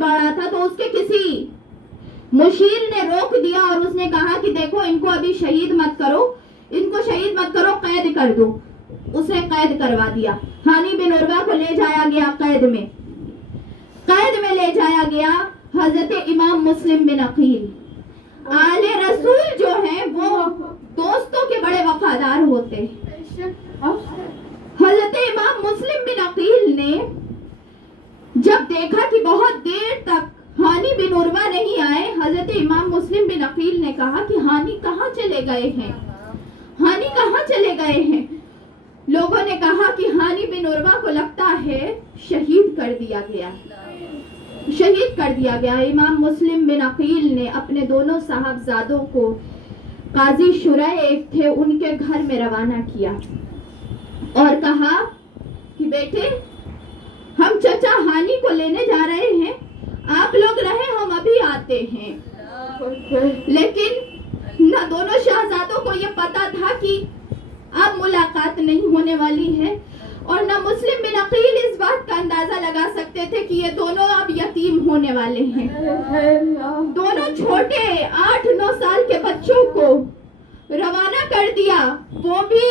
बढ़ रहा था तो उसके किसी मुशीर ने रोक दिया और उसने कहा कि देखो इनको अभी शहीद मत करो, इनको शहीद मत करो, कैद कर दो। उसने कैद करवा दिया। हानी बिन उर्वा को ले जाया गया कैद में ले जाया गया हजरत इमाम मुस्लिम बिन अकील। आले रसूल जो है वो दोस्तों के बड़े वफादार होते हैं। हजरत इमाम मुस्लिम बिन अकील ने जब देखा कि बहुत देर तक हानी बिन उर्वा नहीं आए, हजरत इमाम मुस्लिम बिन अकील ने कहा कि हानी कहाँ चले गए हैं, हानी कहाँ चले गए हैं। लोगों ने कहा कि हानी बिन उर्वा को लगता है शहीद कर दिया गया, शहीद कर दिया गया। इमाम मुस्लिम बिन अकील ने अपने दोनों साहबजादों को काजी शुरैह एक थे उनके घर में रवाना किया और कहा कि बेटे हम चचा हानी को लेने जा रहे हैं, आप लोग रहे हम अभी आते हैं। लेकिन न दोनों शहजादों को ये पता था कि अब मुलाकात नहीं होने वाली है और न मुस्लिम बिन अकील इस बात का अंदाजा लगा सकते थे कि ये दोनों अब यतीम होने वाले हैं। दोनों छोटे 8-9 साल के बच्चों को रवाना कर दिया, वो भी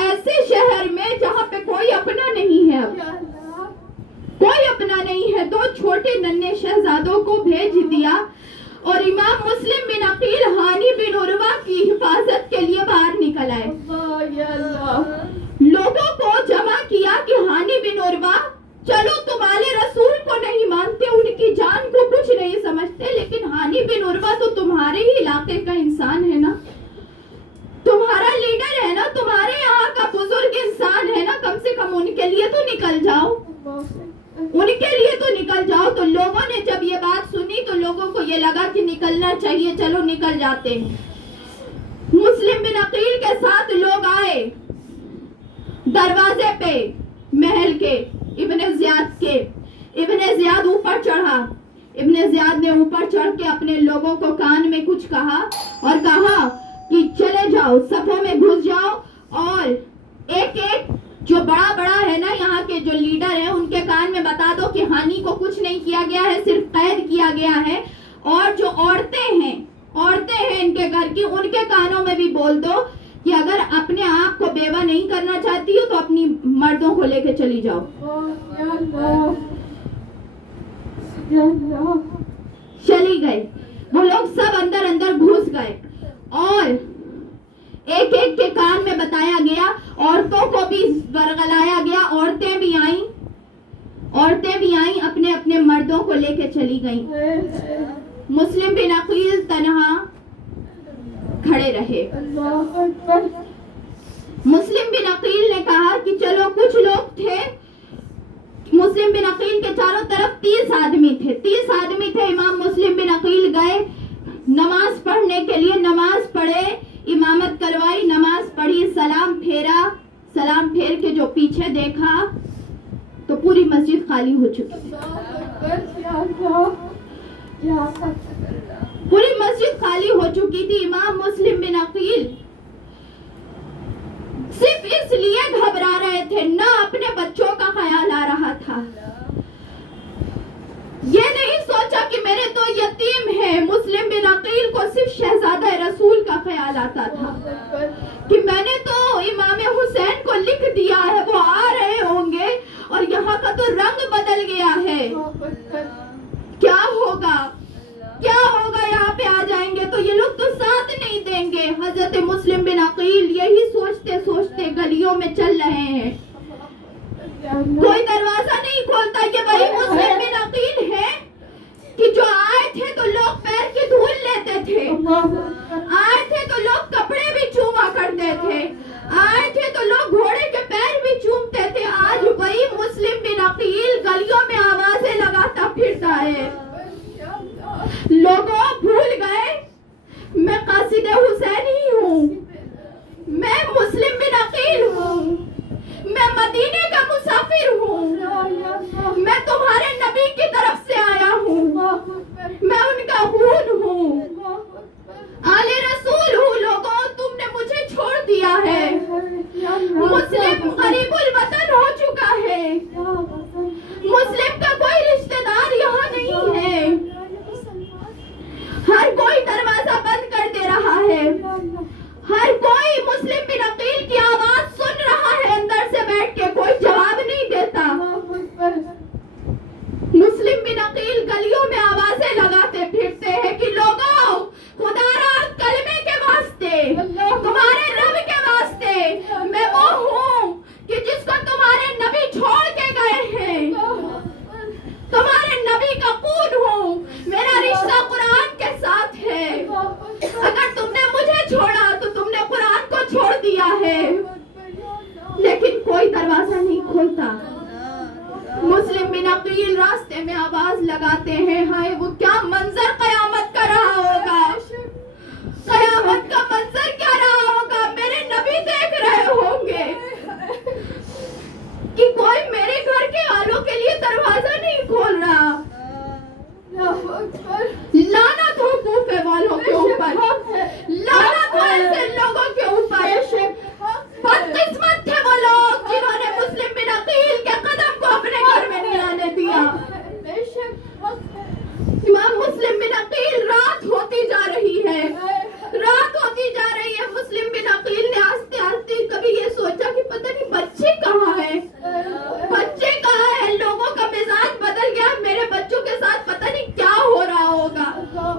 ऐसे शहर में जहाँ पे कोई अपना नहीं है, अब कोई अपना नहीं है। 2 छोटे नन्हे शहजादों को भेज दिया और इमाम मुस्लिम बिन अकील हानी बिन उर्वा की हिफाजत के लिए बाहर निकल आए। लोगों को जमा किया कि हानी बिन उर्वा चलो तुम आले रसूल को नहीं मानते, उनकी जान को कुछ नहीं समझते, लेकिन हानी बिन उर्वा तो तुम्हारे ही इलाके का इंसान है ना, तुम्हारा लीडर है ना, तुम्हारे यहाँ का बुजुर्ग इंसान है ना, कम से कम उनके लिए तो निकल जाओ, उनके लिए तो निकल जाओ। तो लोगों ने जब ये बात सुनी तो लोगों को ये लगा कि निकलना चाहिए, चलो निकल जाते हैं। मुस्लिम बिन अकील के साथ लोग आए दरवाजे पे महल के इब्ने ज़ियाद के। इब्ने ज़ियाद ऊपर चढ़ा, इब्ने ज़ियाद ने ऊपर चढ़ के अपने लोगों को कान में कुछ कहा और कहा कि चले जाओ, सफों में घुस जाओ और एक एक जो बड़ा बड़ा है ना यहाँ के जो लीडर है उनके कान में बता दो कि हानी को कुछ नहीं किया गया है, सिर्फ कैद किया गया है। और जो औरतें हैं इनके घर की, उनके कानों में भी बोल दो कि अगर अपने आप को बेवा नहीं करना चाहती हो तो अपनी मर्दों को लेके चली जाओ। चली गई, वो लोग सब अंदर अंदर घुस गए और एक एक के कान में बताया गया, औरतों को भी बरगलाया गया, औरतें भी आईं अपने अपने मर्दों को लेके चली गईं। मुस्लिम बिन अकील तन्हा खड़े रहे। मुस्लिम बिन अकील ने कहा कि चलो, कुछ लोग थे, मुस्लिम बिन अकील के चारों तरफ 30 आदमी थे। इमाम मुस्लिम बिन अकील गए नमाज पढ़ने के लिए, नमाज पढ़े, इमामत करवाई, नमाज पढ़ी, सलाम फेरा, सलाम फेर के जो पीछे देखा तो पूरी मस्जिद खाली हो चुकी थी। पूरी मस्जिद खाली हो चुकी थी। इमाम मुस्लिम बिन अकील सिर्फ इसलिए घबरा रहे थे, ना अपने बच्चों का ख्याल आ रहा था। ये नहीं सोचा कि मेरे तो यतीम है। मुस्लिम बिन अकील को सिर्फ शहजादा रसूल का ख्याल आता था कि मैंने तो इमाम हुसैन को लिख दिया है, वो आ रहे होंगे और यहाँ का तो रंग बदल गया है, क्या होगा यहाँ पे आ जाएंगे तो ये लोग तो साथ नहीं देंगे। हजरत मुस्लिम बिन अकील यही सोचते सोचते गलियों में चल रहे हैं, कोई दरवाजा नहीं खोलता। ये वही मुस्लिम बिन अकील है कि जो आए थे तो लोग पैर की धूल लेते थे, आए थे तो लोग कपड़े भी चूमा करते थे, आए थे तो लोग घोड़े के पैर भी चूमते थे। आज वही मुस्लिम बिन अकील गलियों में आवाजें लगाता फिरता है। लोगों भूल गए मैं कासिद हुसैन ही हूँ, मैं मुस्लिम बिन अकील हूँ, मैं मदीने का मुसाफिर हूँ, मैं तुम्हारे नबी की तरफ से आया हूँ, मैं उनका खून हूँ, आले रसूल हूँ। लोगों तुमने मुझे छोड़ दिया है, मुस्लिम गरीबुल वतन हो चुका है, मुस्लिम का कोई रिश्तेदार यहाँ नहीं है। ہیں. ہائے وہ کیا منظر قیامت کا رہا ہوگا, قیامت کا منظر کیا رہا ہوگا. میرے نبی دیکھ رہے ہوں گے کہ کوئی میرے گھر کے آلوں کے لیے دروازہ نہیں کھول رہا. لعنت ہو کوفے والوں کے اوپر, لعنت ہو ایسے لوگوں کے اوپر. بدقسمت تھے وہ لوگ جنہوں نے مسلم بن عقیل کے قدم کو اپنے گھر میں نہیں آنے دیا. امام مسلم بن عقیل, رات ہوتی جا رہی ہے, رات ہوتی جا رہی ہے. مسلم بن عقیل نے آہستہ آہستہ کبھی یہ سوچا کہ پتہ نہیں بچے کہاں ہیں, بچے کہاں ہیں. لوگوں کا مزاج بدل گیا, میرے بچوں کے ساتھ پتہ نہیں کیا ہو رہا ہوگا,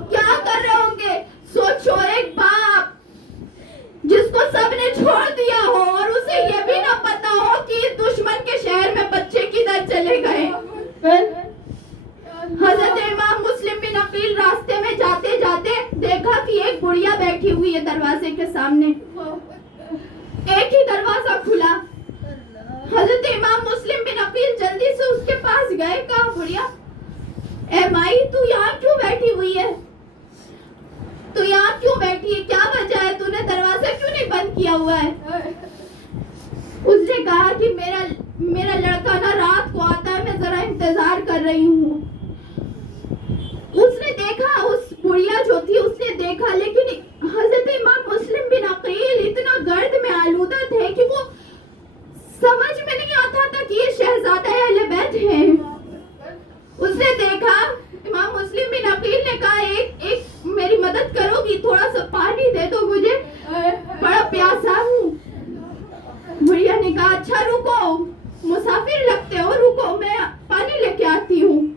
کیا کر رہے ہوں گے. سوچو ایک باپ جس کو سب نے چھوڑ دیا ہو اور اسے یہ بھی نہ پتا ہو کہ دشمن کے شہر میں بچے کدھر چلے گئے. حضرت امام مسلم بن عقیل راستے میں جاتے جاتے دیکھا کہ ایک بڑھیا بیٹھی ہوئی ہے دروازے کے سامنے. ایک ہی دروازہ کھلا. حضرت امام مسلم بن عقیل جلدی سے اس کے پاس گئے. کہا بڑھیا, اے مائی تو یہاں کیوں بیٹھی ہوئی ہے, تو یہاں کیوں بیٹھی ہے, کیا وجہ ہے, تو نے دروازہ کیوں نہیں بند کیا ہوا ہے. اس نے کہا کہ میرا لڑکا نا رات کو آتا ہے, میں ذرا انتظار کر رہی ہوں. اس نے دیکھا, اس بڑھیا جو تھی اس نے دیکھا, لیکن حضرت امام مسلم بن عقیل اتنا گرد میں آلودہ تھے کہ وہ سمجھ میں نہیں آتا تھا کہ یہ شہزادہ اہل بیت ہیں. اس نے دیکھا, امام مسلم بن عقیل نے کہا ایک میری مدد کرو گی, تھوڑا سا پانی دے دو مجھے, بڑا پیاسا ہوں. بڑھیا نے کہا اچھا رکو, مسافر لگتے ہو, رکو میں پانی لے کے آتی ہوں.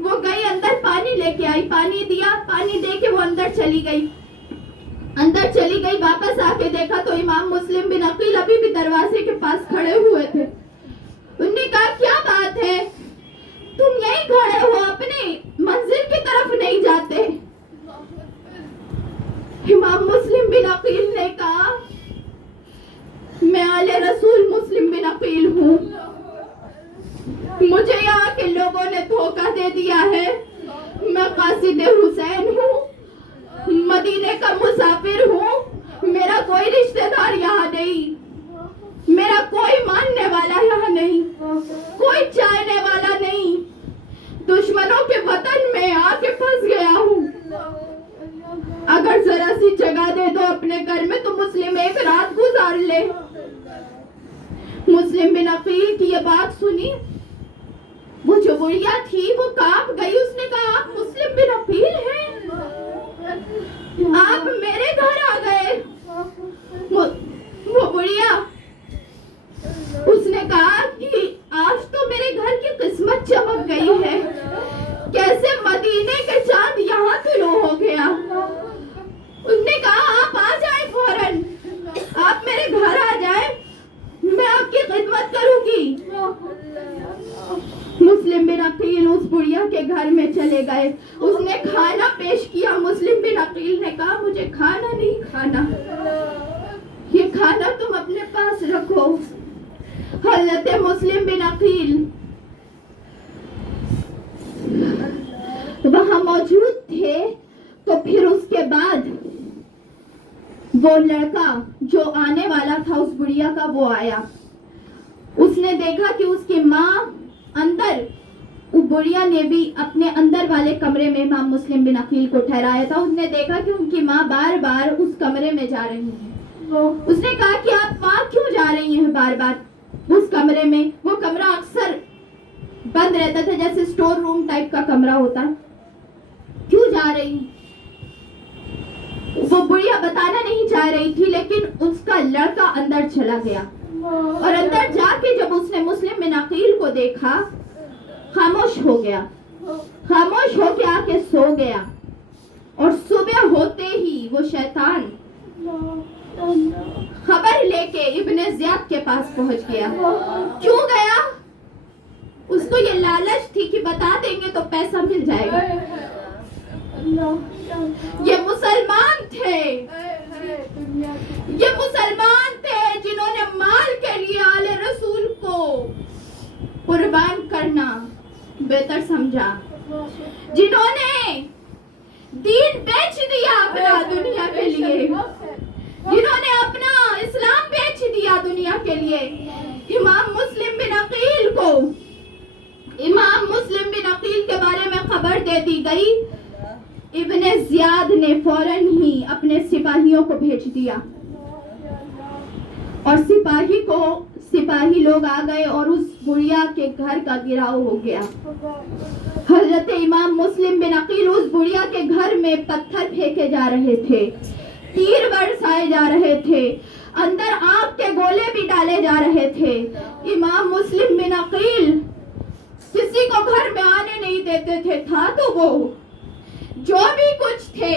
وہ گئی اندر, پانی لے کے آئی, پانی دیا, پانی دے کے وہ اندر چلی گئی. واپس آ کے دیکھا تو امام مسلم بن عقیل ابھی بھی دروازے کے پاس کھڑے ہوئے تھے. انہوں نے کہا کیا بات ہے, تم یہیں کھڑے ہو, اپنے منزل کی طرف نہیں جاتے. امام مسلم بن عقیل نے کہا میں آل رسول مسلم بن عقیل ہوں, مجھے یہاں کے لوگوں نے دھوکہ دے دیا ہے. میں قاصد حسین ہوں, مدینے کا مسافر ہوں, میرا کوئی رشتہ دار یہاں نہیں, میرا کوئی ماننے والا یہاں نہیں, کوئی چاہنے والا نہیں. دشمنوں کے وطن میں آ کے پھنس گیا ہوں. اگر ذرا سی جگہ دے دو اپنے گھر میں تو مسلم ایک رات گزار لے. مسلم بن عقیل کی یہ بات سنی, وہ جو بڑھیا تھی وہ کانپ گئی. اس نے کہا آپ مسلم بن عقیل ہیں, آپ میرے گھر آ گئے. وہ بڑھیا, اس نے کہا کہ آج تو میرے گھر کی قسمت چمک گئی ہے, کیسے مدینے کے چاند یہاں طلوع ہو گیا. اس نے کہا آپ آ جائیں فوراً, آپ میرے گھر آ جائیں, میں آپ کی خدمت کروں گی. مسلم بن عقیل اس بڑھیا کے گھر میں چلے گئے. اس نے کھانا پیش کیا. مسلم بن عقیل نے کہا مجھے کھانا نہیں کھانا, یہ کھانا تم اپنے پاس رکھو. حضرت مسلم بن عقیل وہاں موجود تھے. تو پھر اس کے بعد وہ لڑکا جو آنے والا تھا اس بڑھیا کا, وہ آیا. اس نے دیکھا کہ اس کی ماں اندر, وہ بڑھیا نے بھی اپنے اندر والے کمرے میں امام مسلم بن عقیل کو ٹھہرایا تھا. اس نے دیکھا کہ ان کی ماں بار بار اس کمرے میں جا رہی ہیں. اس نے کہا کہ آپ وہاں کیوں جا رہی ہیں بار بار اس کمرے میں. وہ کمرہ اکثر بند رہتا تھا, جیسے سٹور روم ٹائپ کا کمرہ ہوتا, کیوں جا رہی. وہ بڑھیا بتانا نہیں چاہ رہی تھی, لیکن اس کا لڑکا اندر چلا گیا اور اندر جا کے جب اس نے مسلم بن عقیل کو دیکھا خاموش ہو گیا, خاموش ہو کے آ کے سو گیا. اور صبح ہوتے ہی وہ شیطان خبر لے کے ابن زیاد کے پاس پہنچ گیا. کیوں گیا؟ اس کو یہ لالچ تھی کہ بتا دیں گے تو پیسہ مل جائے گا. یہ مسلمان تھے, یہ مسلمان تھے جنہوں نے مال کے لیے آل رسول کو قربان کرنا بہتر سمجھا. जिन्होंने दीन बेच दिया अपना दुनिया के लिए, जिन्होंने अपना इस्लाम बेच दिया दुनिया के लिए। इमाम मुस्लिम बिन अकील को, इमाम मुस्लिम बिन अकील के बारे में खबर दे दी गई। इब्ने ज़ियाद ने फौरन ही अपने सिपाहियों को भेज दिया और सिपाही लोग आ गए और उस बुढ़िया के घर का गिराव हो गया। हजरत इमाम मुस्लिम बिन अकील उस बुढ़िया के घर में पत्थर फेंके जा रहे थे, तीर बरसाए जा रहे थे, अंदर आग के गोले भी डाले जा रहे थे। इमाम मुस्लिम बिन अकील किसी को घर में आने नहीं देते थे। था तो वो जो भी कुछ थे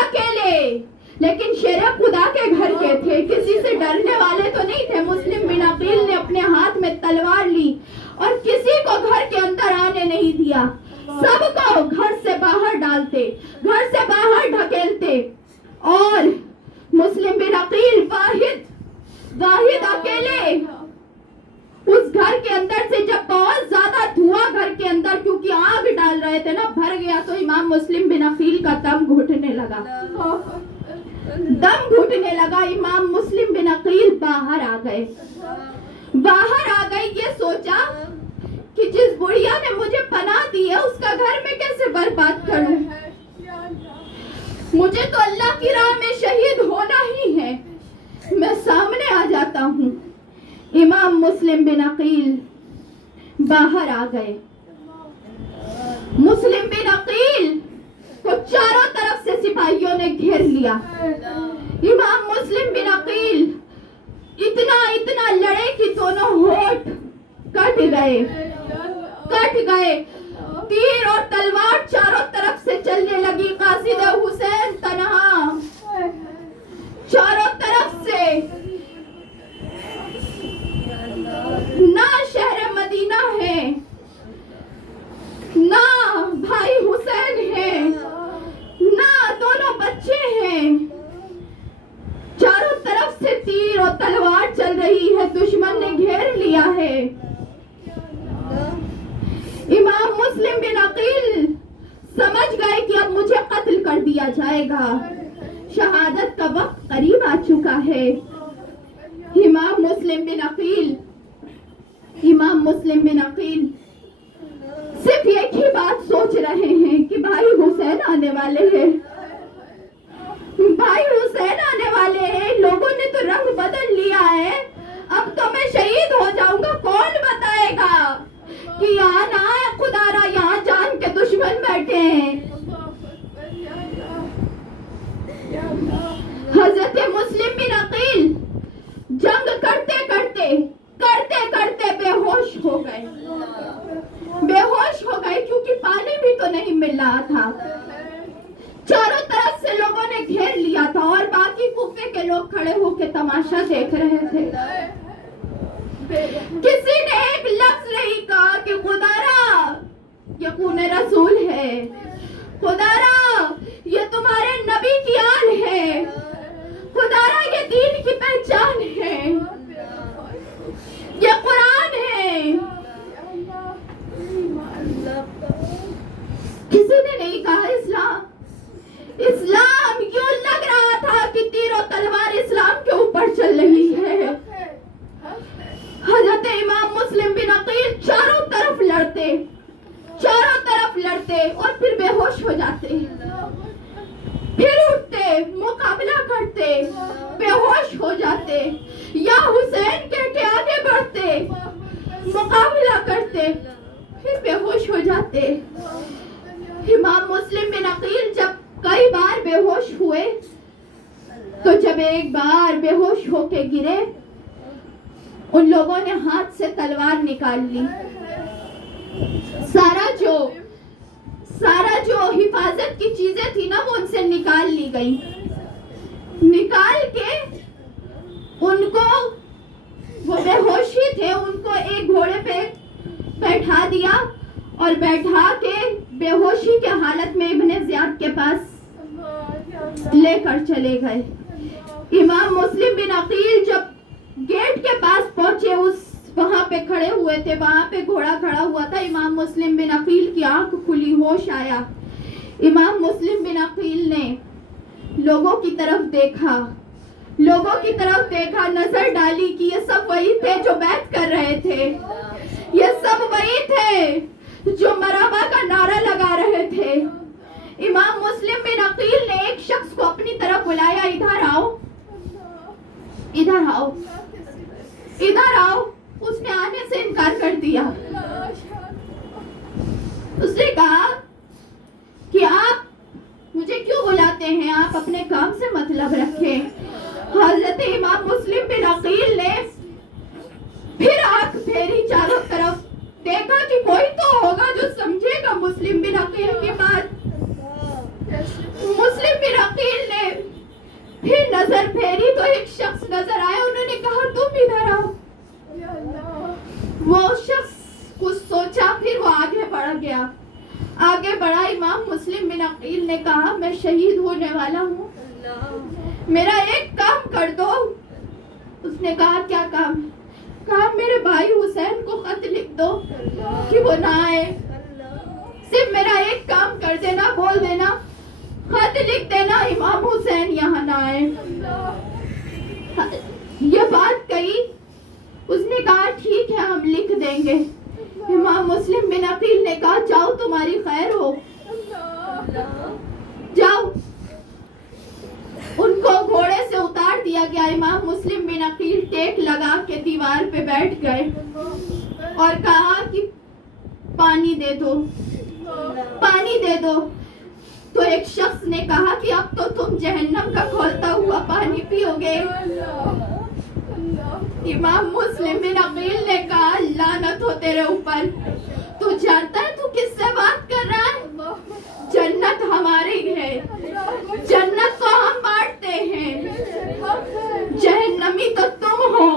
अकेले, लेकिन शेर खुदा के घर के थे, किसी से डरने वाले तो नहीं थे। मुस्लिम बिन अकील ने अपने हाथ में तलवार ली और किसी को घर के अंदर आने नहीं दिया। सबको घर से बाहर डालते, घर से बाहर ढकेलते और मुस्लिम बिन अकील वाहिद अकेले उस घर के अंदर से, जब बहुत ज्यादा धुआं घर के अंदर, क्योंकि आग डाल रहे थे ना, भर गया, तो इमाम मुस्लिम बिन अकील का दम घुटने लगा। इमाम मुस्लिम बिन अकील बाहर आ गए। ये सोचा कि जिस बुढ़िया ने मुझे पनाह दी है उसका घर में कैसे बर्बाद करूं। मुझे तो अल्लाह की राह में शहीद होना ही है। मैं सामने आ जाता हूं। इमाम मुस्लिम बिन अकील बाहर आ गए। मुस्लिम बिन अकील को चारों तरफ से सिपाहियों ने घेर लिया। इमाम मुस्लिम बिन अकील इतना लड़े कि दोनों होठ कट गए। तीर और तलवार चारों तरफ से चलने लगी। कासिद हुसैन तन्हा चारों तरफ से, ना शहर मदीना है, ना भाई हुसैन है, ना दोनों बच्चे हैं। चारों तरफ से तीर और तलवार चल रही है, दुश्मन ने घेर लिया है। इमाम मुस्लिम बिन अकील समझ गए कि अब मुझे कत्ल कर दिया जाएगा, शहादत का वक्त करीब आ चुका है। इमाम मुस्लिम बिन अकील सिर्फ एक ही बात सोच रहे हैं कि भाई हुसैन आने वाले हैं, भाई हुसैन आने वाले हैं। लोगों ने तो रंग बदल लिया है, अब तो मैं शहीद हो जाऊंगा। कौन बताएगा कि यहाँ ना खुदारा, यहाँ जान के दुश्मन बैठे हैं। हजरत मुस्लिम बिन अकील जंग करते बेहोश हो गए क्योंकि पानी भी तो नहीं मिल रहा था। चारों तरफ से लोगों ने घेर लिया था और बाकी कुफे के लोग खड़े होकर तमाशा देख रहे थे। किसी ने एक लफ्ज नहीं कहा कि खुदारा ये खून रसूल है, खुदारा ये तुम्हारे नबी की आल है, खुदारा ये दीन की पहचान है, ये कुरान है। किसी ने नहीं कहा इस्लाम यूं लग रहा था कि तीर और तलवार इस्लाम के ऊपर चल रही है। हजरत इमाम मुस्लिम बिन अकील चारों तरफ लड़ते और फिर बेहोश हो जाते, फिर उठते, मुकाबला करते, बेहोश हो जाते, या हुसैन के आगे बढ़ते, मुकाबला करते, फिर बेहोश हो जाते। इमाम मुस्लिम बिन अकील जब कई बार बेहोश हुए, तो जब एक बार बेहोश होके गिरे, उन लोगों ने हाथ से तलवार निकाल ली। सारा जो हिफाजत की चीजें थी ना, वो उनसे निकाल ली गई। निकाल के उनको, वो बेहोशी थे, उनको एक घोड़े पे बैठा दिया और बैठा के बेहोशी के हालत में इब्ने ज़ियाद के पास लेकर चले गए। इमाम मुस्लिम बिन अकील जब गेट के पास पहुंचे, उस वहां पे खड़े हुए थे, वहां पे घोड़ा खड़ा हुआ था। इमाम मुस्लिम बिन अकील की आंख खुली, होश आया। इमाम मुस्लिम बिन अकील ने लोगों की तरफ देखा, नजर डाली कि ये सब वही थे जो बैत कर रहे थे, ये सब वही थे जो मरहबा का नारा लगा रहे थे। इमाम मुस्लिम बिन अकील ने एक शख्स को अपनी तरफ बुलाया, इधर आओ, इधर आओ, इधर आओ। उसने आने से इनकार कर दिया। उसने कहा कि आप मुझे क्यों बुलाते हैं, आप अपने काम से मतलब रखें। हजरत इमाम मुस्लिम बिन अकील ने फिर आंख फेरी, चारों तरफ देखा कि कोई तो होगा जो समझेगा मुस्लिम बिन अकील की बात। मुस्लिम बिन अकील ने फिर नजर फेरी तो एक शख्स नजर आया। उन्होंने कहा तुम इधर आओ। वो शख्स कुछ सोचा, फिर वो आगे बढ़ गया, आगे बढ़ा। इमाम मुस्लिम बिन अकील ने कहा मैं शहीद होने वाला हूँ, मेरा एक काम कर दो। उसने कहा क्या काम? कहा मेरे भाई हुसैन को खत लिख दो कि वो ना आए, सिर्फ मेरा एक काम कर देना, बोल देना, खत लिख देना इमाम हुसैन यहाँ ना आए। ये बात कही। उसने कहा ठीक है हम लिख देंगे। इमाम मुस्लिम बिन अकील ने कहा जाओ तुम्हारी खैर हो, जाओ। उनको घोड़े से उतार दिया गया। इमाम मुस्लिम बिन अकील टेक लगा के दीवार पे बैठ गए और कहा कि पानी दे दो, पानी दे दो। तो एक शख्स ने कहा कि अब तो तुम जहन्नम का खौलता हुआ पानी पियोगे। इमाम मुस्लिम बिन अकील ने कहा लानत हो तेरे ऊपर, तू जानता है तू किससे बात कर रहा है? जन्नत हमारी है, जन्नत को हम बांटते हैं, जहन्नमी तो तुम हो,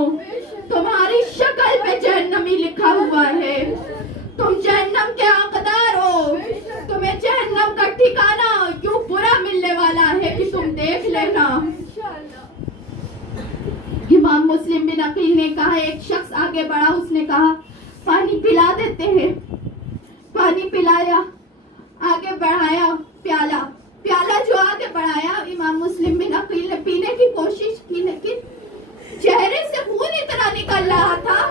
तुम्हारी शक्ल पे जहन्नमी लिखा हुआ है, तुम जहन्नम के हकदार हो, तुम्हें जहन्नम का ठिकाना यूं बुरा मिलने वाला है कि तुम देख लेना। इमाम मुस्लिम बिन अकील ने कहा, एक शख्स आगे बढ़ा, उसने कहा पानी पिला देते हैं। पानी पिलाया, आगे बढ़ाया, प्याला प्याला जो आगे बढ़ाया, इमाम मुस्लिम बिन अकील ने पीने की कोशिश की, लेकिन चेहरे से खून इतना निकल रहा था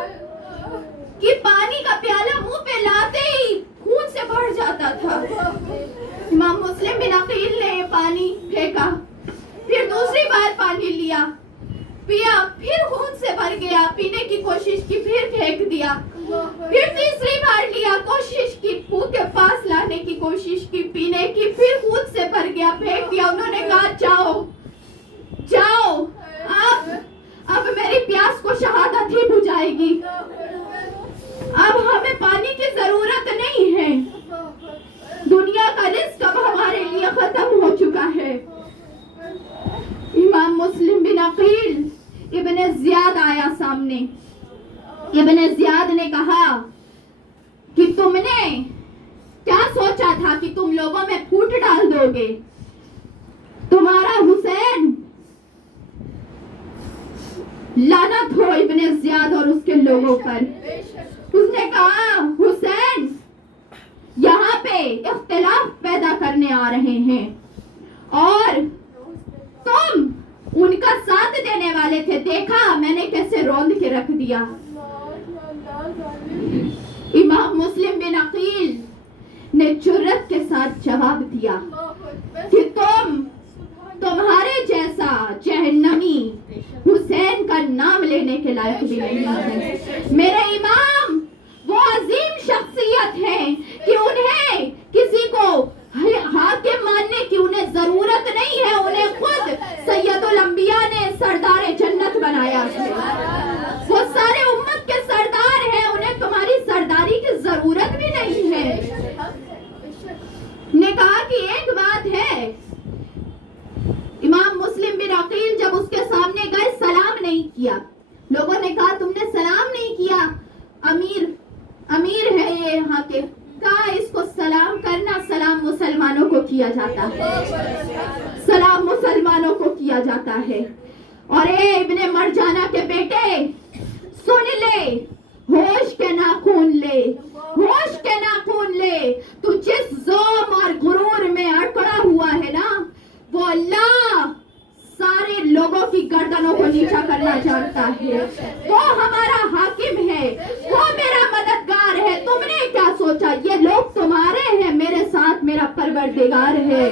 कि पानी का प्याला मुंह पे लाते ही खून से भर जाता था। इमाम मुस्लिम बिन अकील ने पानी फेंका, फिर दूसरी बार पानी लिया, पिया, फिर खून से भर गया, पीने की कोशिश की, फिर फेंक दिया, फिर तीसरी बार लिया, कोशिश की, मुंह के पास लाने की कोशिश की, पीने की, फिर खून से भर गया, फेंक दिया। उन्होंने कहा जाओ जाओ, अब मेरी प्यास को शहादत ही बुझाएगी, अब हमें पानी की जरूरत नहीं है, दुनिया का रिस्क अब हमारे लिए खत्म हो चुका है। इमाम मुस्लिम बिन अकील, इब्ने ज़ियाद आया सामने। इब्ने ज़ियाद ने कहा कि तुमने क्या सोचा था कि तुम लोगों में फूट डाल दोगे? तुम्हारा हुसैन, लानत हो इब्ने ज़ियाद और उसके लोगों पर। उसने कहा हुसैन यहाँ पे इख्तिलाफ पैदा करने आ रहे हैं और तुम उनका साथ देने वाले थे, देखा मैंने कैसे रौंद के रख दिया। इमाम मुस्लिम बिन अकील ने जुर्रत के साथ जवाब दिया कि तुम्हारे जैसा जहन्नमी हुसैन का नाम लेने के लायक भी नहीं है। मेरे इमाम वो अजीम शख्सियत है कि उन्हें किसी को हाकिम मानने की उन्हें जरूरत नहीं है, उन्हें खुद सैयदुल अंबिया ने सरदार जन्नत बनाया है, वो सारे उम्मत के सरदार हैं, उन्हें तुम्हारी सरदारी की जरूरत भी नहीं है। ने कहा कि एक बात है, इमाम मुस्लिम बिन अकील जब उसके सामने गए सलाम नहीं किया। लोगों ने कहा तुमने सलाम नहीं किया, अमीर है ये यहाँ के। कहा इसको सलाम करना, सलाम मुसलमानों को किया जाता है, सलाम मुसलमानों को किया जाता है। और ए इब्ने मरजाना के बेटे सुन ले, होश के नाखून ले, होश के नाखून ले। तू जिस ज़ोम और गुरूर में अड़कड़ा हुआ है ना, वो अल्लाह सारे लोगों की गर्दनों को नीचा करना जानता है। वो हमारा हाकिम है, वो मेरा मददगार है। तुमने क्या सोचा ये लोग तुम्हारे हैं? मेरे साथ मेरा परवरदिगार है,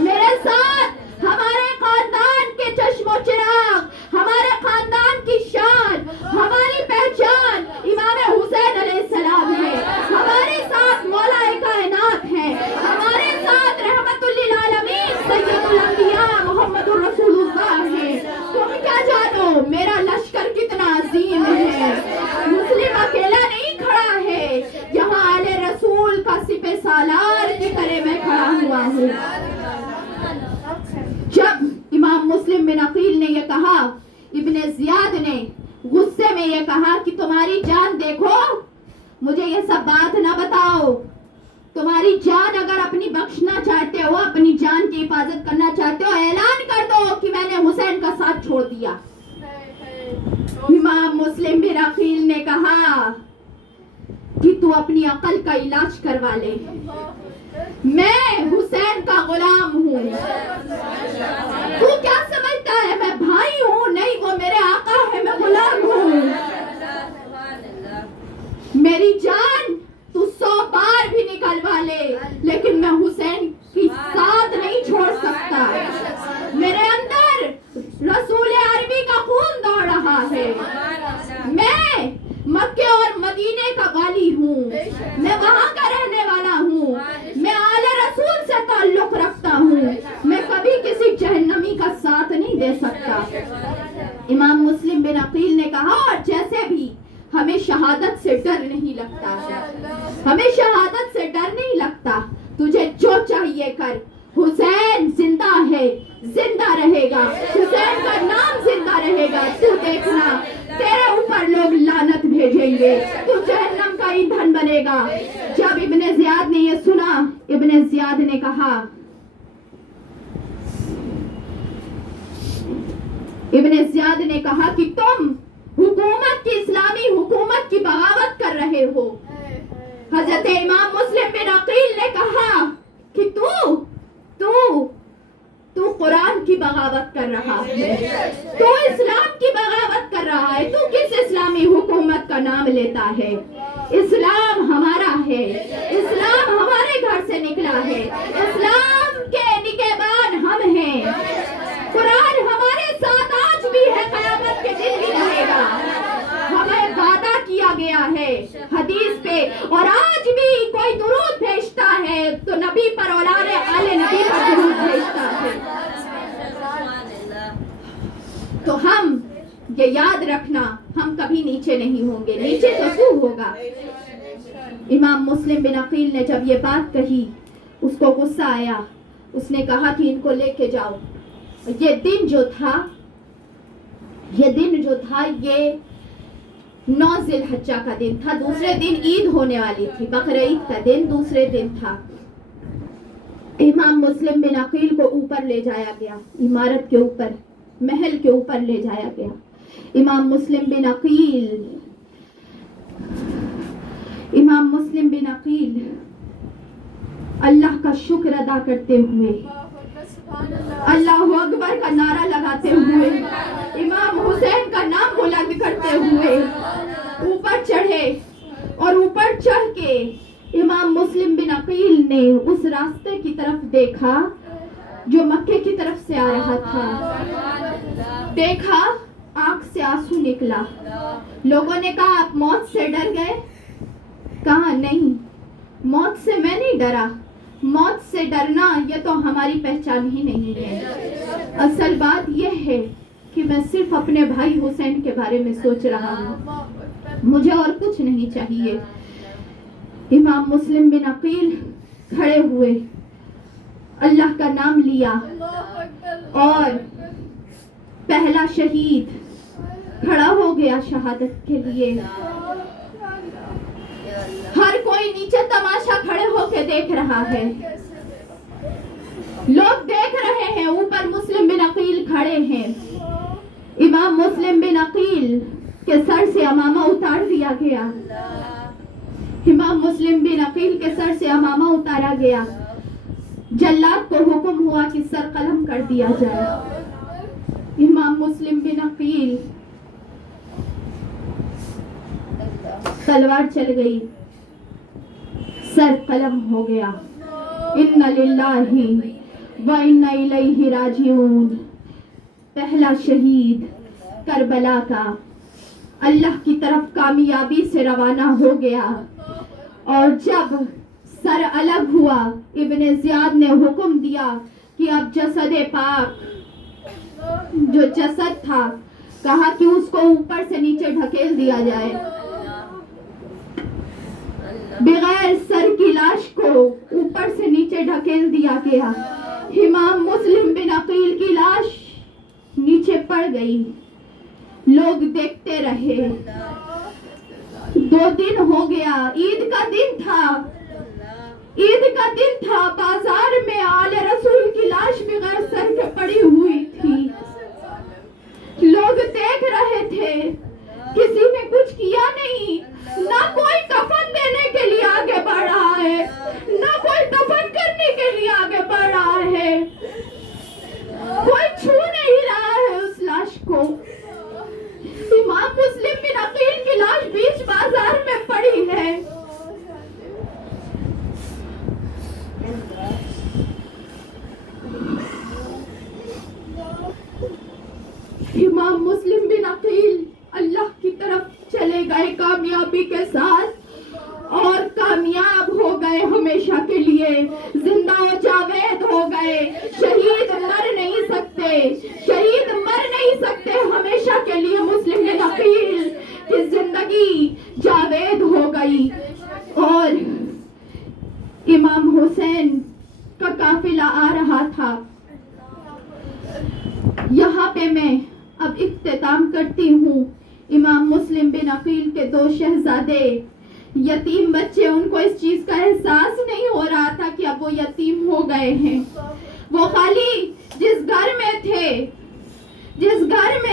मेरे साथ हमारे खानदान के चश्मो चिराग, हमारे खानदान की शान, हमारी पहचान इमाम हुसैन अलैहिस्सलाम है। हमारे साथ मौलाए कायनात है, हमारे साथ रहमतुल लिल आलमीन सय्यदुल अंबिया मुहम्मदुर रसूलुल्लाह है। तुम क्या जानो मेरा लश्कर कितना अजीम है। मुस्लिम अकेला नहीं खड़ा है, यहाँ आले रसूल का सिपह सालार की तरह मैं खड़ा हुआ हूँ। जब इमाम मुस्लिम बिन अकील ने ये कहा, इब्ने ज़ियाद ने गुस्से में ये कहा कि तुम्हारी जान देखो, मुझे ये सब बात ना बताओ। तुम्हारी जान अगर अपनी बख्शना चाहते हो, अपनी जान की हिफाजत करना चाहते हो, ऐलान कर दो कि मैंने हुसैन का साथ छोड़ दिया। इमाम मुस्लिम बिन अकील ने कहा कि तू अपनी अकल का इलाज करवा ले, मैं हुसैन का गुलाम हूँ। तू क्या समझता है मैं भाई हूँ? नहीं, वो मेरे आका है, मैं गुलाम हूँ। मेरी जान तू 100 बार भी निकलवा ले, लेकिन मैं हुसैन की साथ नहीं छोड़ सकता। मेरे अंदर रसूल अरबी का खून दौड़ रहा है। मैं मक्के और मदीने का वाली हूँ, मैं वहाँ का रहने वाला हूँ, मैं आले रसूल से ताल्लुक रखता हूँ, मैं कभी किसी जहन्नमी का साथ नहीं दे सकता। इमाम मुस्लिम बिन अकील ने कहा, और जैसे भी हमें शहादत से डर नहीं लगता है, हमें शहादत से डर नहीं लगता, तुझे जो चाहिए कर। हुसैन जिंदा है, जिंदा रहेगा, हुसैन का नाम जिंदा रहेगा। तू देखना तेरे ऊपर लोग लानत भेजेंगे, तू जहन्नम का ईंधन बनेगा। जब इब्ने ज़ियाद ने ये सुना, इब्ने ज़ियाद ने कहा, इब्ने ज़ियाद ने कहा कि तुम हुकूमत की, इस्लामी हुकूमत की बगावत कर रहे हो। हजरत इमाम मुस्लिम बिन अकील ने कहा कि तू कुरान की बगावत कर रहा है, तू इस्लाम की बगावत कर रहा है। तू किस इस्लामी हुकूमत का नाम लेता है? इस्लाम हमारा है, इस्लाम हमारे घर से निकला है, इस्लाम के निगहबान हम हैं। कुरान हमारे साथ आज भी है, क़यामत के दिन भी रहेगा। हमें वादा किया गया है हदीस पे, और आज भी कोई दुरूद भेजता है तो नबी पर औलाद आले नबी पर दुरूद भेजता है। तो हम ये याद रखना, हम कभी नीचे नहीं होंगे, नीचे तो तू होगा। इमाम मुस्लिम बिन अकील ने जब ये बात कही, उसको गुस्सा आया। उसने कहा कि इनको लेके जाओ। ये दिन जो था, ये 9 ज़िलहज्जा का दिन था। दूसरे दिन ईद होने वाली थी, बकरीद का दिन दूसरे दिन था। इमाम मुस्लिम बिन अकील को ऊपर ले जाया गया, इमारत के ऊपर, महल के ऊपर ले जाया गया। इमाम मुस्लिम बिन अकील अल्लाह का शुक्र अदा करते हुए, अल्लाहु अकबर का नारा लगाते हुए, इमाम हुसैन का नाम बुलंद करते हुए ऊपर चढ़े। और ऊपर चढ़ के इमाम मुस्लिम बिन अकील ने उस रास्ते की तरफ देखा जो मक्के की तरफ से आ रहा था। देखा, आंख से आंसू निकला। लोगों ने कहा, आप मौत से डर गए? कहा, नहीं, मौत से मैं नहीं डरा। मौत से डरना ये तो हमारी पहचान ही नहीं है। असल बात यह है कि मैं सिर्फ अपने भाई हुसैन के बारे में सोच रहा हूँ, मुझे और कुछ नहीं चाहिए। इमाम मुस्लिम बिन अकील खड़े हुए, अल्लाह का नाम लिया, और पहला शहीद खड़ा हो गया शहादत के लिए। हर कोई नीचे तमाशा खड़े होके देख रहा है, लोग देख रहे हैं। ऊपर मुस्लिम बिन अकील खड़े हैं। इमाम मुस्लिम बिन अकील के सर से अमामा उतार दिया गया। इमाम मुस्लिम बिन अकील के सर से अमामा उतारा गया। जल्लाद को हुक्म हुआ कि सर कलम कर दिया जाए। इमाम मुस्लिम बिन अकील, तलवार चल गई, सर कलम हो गया। इन्ना लिल्लाहि व इन्ना इलैहि राजिऊन। पहला शहीद करबला का अल्लाह की तरफ कामयाबी से रवाना हो गया। और जब सर अलग हुआ, इब्ने ज़ियाद ने हुक्म दिया कि अब जसद पाक, जो जसद था, कहा कि उसको ऊपर से नीचे ढकेल दिया जाए। बगैर सर की लाश को ऊपर से नीचे ढकेल दिया गया। इमाम मुस्लिम बिन अकील की लाश नीचे पड़ गई। लोग देखते रहे। 2 दिन हो गया, ईद का दिन था, ईद का दिन था। बाजार में आले रसूल की लाश बगैर सर के पड़ी हुई थी। लोग देख रहे थे, किसी ने कुछ किया नहीं। ना कोई कफन देने के लिए आगे बढ़ रहा है, ना कोई दफन करने के लिए आगे बढ़ रहा है। कोई छू नहीं रहा है उस लाश को। इमाम मुस्लिम बिन अकील की लाश बीच बाजार में पड़ी है। इमाम मुस्लिम बिन अकील अल्लाह की तरफ चले गए कामयाबी के साथ, और कामयाब हो गए हमेशा के लिए। जिंदा व जावेद हो गए। शहीद मर नहीं सकते, शहीद मर नहीं सकते हमेशा के लिए। मुस्लिम बिन अकील की जिंदगी जावेद हो गई। और इमाम हुसैन का काफिला आ रहा था। यहाँ पे मैं अब इख्तिताम करती हूँ। इमाम मुस्लिम बिन अकील के 2 शहजादे, यतीम बच्चे, उनको इस चीज का एहसास नहीं हो रहा था कि अब वो यतीम हो गए हैं। वो खाली जिस घर में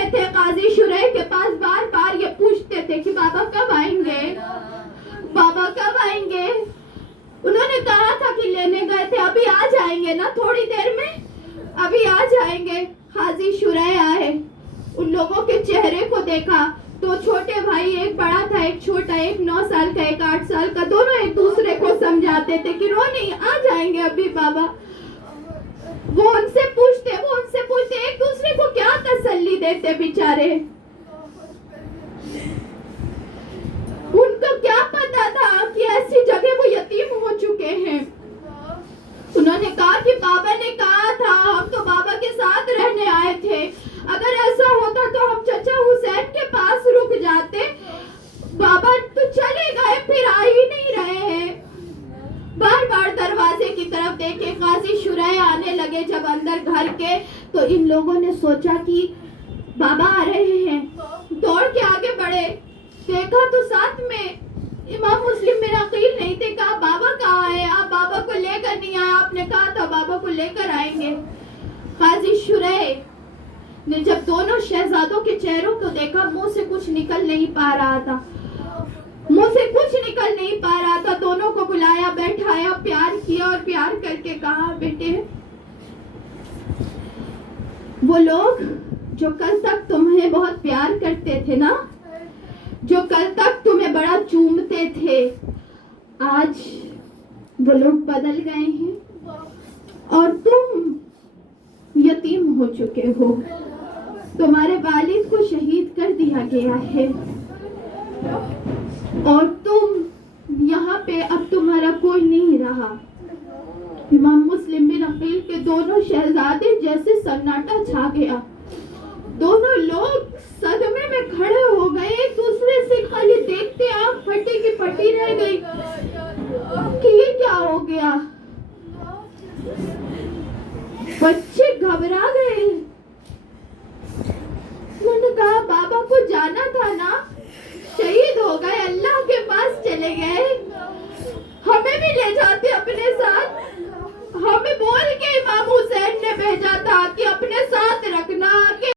थे काजी शुरैह के पास बार बार ये पूछते थे कि बाबा कब आएंगे, बाबा कब आएंगे। उन्होंने कहा था कि लेने गए थे, अभी आ जाएंगे ना, थोड़ी देर में अभी आ जाएंगे। काजी शुरैह आए, उन लोगों के चेहरे को देखा तो छोटे भाई, एक बड़ा था एक छोटा, एक 9 साल का एक 8 साल का, दोनों एक दूसरे को समझाते थे कि रो नहीं, आ जाएंगे अभी बाबा। वो उनसे पूछते एक दूसरे को क्या तसल्ली देते बेचारे। उनको क्या पता था कि ऐसी जगह वो यतीम हो चुके हैं। उन्होंने कहा कि बाबा ने कहा था, हम तो बाबा के साथ रहने आए थे, अगर ऐसा होता तो हम चचा हुसैन के पास रुक जाते। बाबा तो चले गए, फिर आ ही नहीं रहे हैं। बार बार दरवाजे की तरफ देखे। काजी शुरैह आने लगे जब अंदर घर के, तो इन लोगों ने सोचा कि बाबा आ रहे हैं, दौड़ के आगे बढ़े। देखा तो साथ में इमाम मुस्लिम बिन अकील नहीं थे। कहा बाबा कहाँ है, आप बाबा को लेकर नहीं आए, आपने कहा था बाबा को लेकर आएंगे। काजी शुरैह ने जब दोनों शहजादों के चेहरों को देखा, मुंह से कुछ निकल नहीं पा रहा था, दोनों को बुलाया, बैठाया, प्यार किया और प्यार करके कहा, बेटे वो लोग जो कल तक तुम्हें बहुत प्यार करते थे ना, जो कल तक तुम्हें बड़ा चूमते थे, आज वो लोग बदल गए हैं और तुम यतीम हो चुके हो। तुम्हारे वालिद को शहीद कर दिया गया है और तुम यहाँ पे अब तुम्हारा कोई नहीं रहा। इमाम मुस्लिम बिन अकील के दोनों शहजादे जैसे सन्नाटा छा गया। दोनों लोग सदमे में खड़े हो गए, एक दूसरे से खाली देखते, आंख फटी की फटी रह गई कि ये क्या हो गया। बच्चे घबरा गए। उन्होंने कहा बाबा को जाना था ना, शहीद हो गए, अल्लाह के पास चले गए,